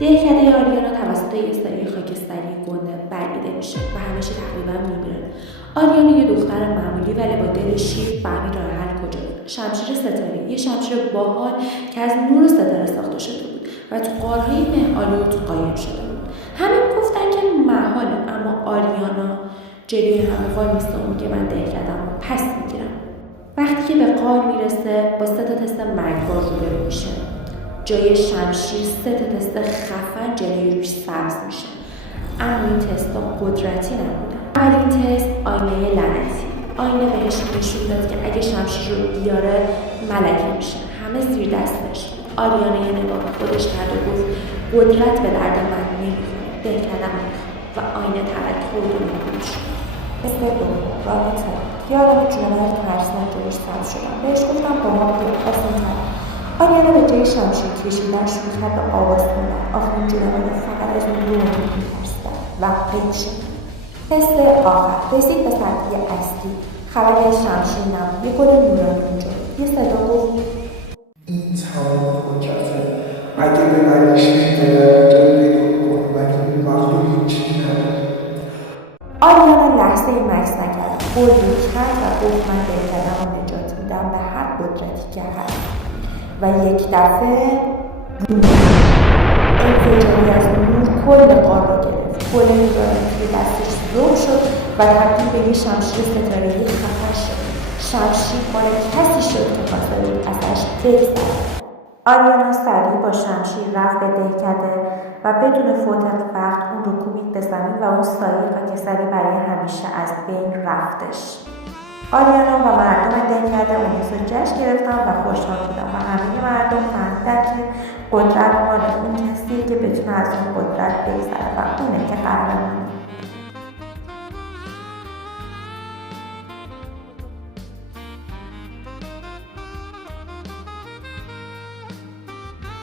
دهکده آریانا توسط یه سری خاکستری گنده بلعیده میشه و همه چی تقریبا میمیره. آریانا یه دختر معمولی ولی با دل شیر فهمید راه حل کجاست. شمشیر ستاره، یه شمشیر باحال که از نور ستاره ساخته شده بود و تو غارهای مه‌آلود قایم شده بود. همه میگفتن که محاله، اما آریانا جلوی همه وای میسته و میگه من دهکده‌ام رو پس میگیرم. وقتی که به غار میرسه با 3 تست مرگبار روبرو میشه. جای شمشیر 3 تست خفن جلوی روش سبز میشه، اما این تستا قدرتی نبودن. اولین تست آینه لعنتی. آینه بهش نشون داد که اگه شمشیر رو بیاره ملکه میشه. همه زیر دستش. آریانا یه نگاه به خودش کرد و گفت قدرت به درد من نمیخوره، دهکده‌ام میخواد. و آینه ترک خورد و نابود شد. رابطه یه آدم جونور ترسناک جلوش سبز شدم. بهش گفتم با ما بود قسمتر. آریانا به جای شمشیر کشیدن شروع کرد به آواز خوندن. آخه این جونور فقط از اون رو میترسیدن و قیب شد. تست آخر رسید به سطحی اصلی. خبری از شمشیر نبود. یه گل نورانی اونجا. یه صدا گفت این تمام قدرته. اگه ببریش میتونه پیدا کن ولی این وقت رو هیچی نداره. آریانا لحظه مکث نکرد. قول کرد و گفت من دهکده‌ام رو نجات میدم به هر قدرتی که هست. و یک دفعه انفجاری از نور کل غار را گرفت. گل نورانی توی دستش ذوب شد و تبدیل به یه شمشیر ستاره‌ای خفن شد. شمشیر مال کسی شد که خواسته بود ازش بگذرد. آریانا سریع با شمشیر رفت به دهکده و بدون فوت وقت اون رو کوبید به زمین و اون سایه خاکستری برای همیشه از بین رفتش. آریانا و مردم دهکده اون رو جشن گرفتن و خوشحال بودن و همه مردم فهمیدن که قدرت مال اون کسیه که بتونه از اون قدرت بگذره و اونه که قهرمان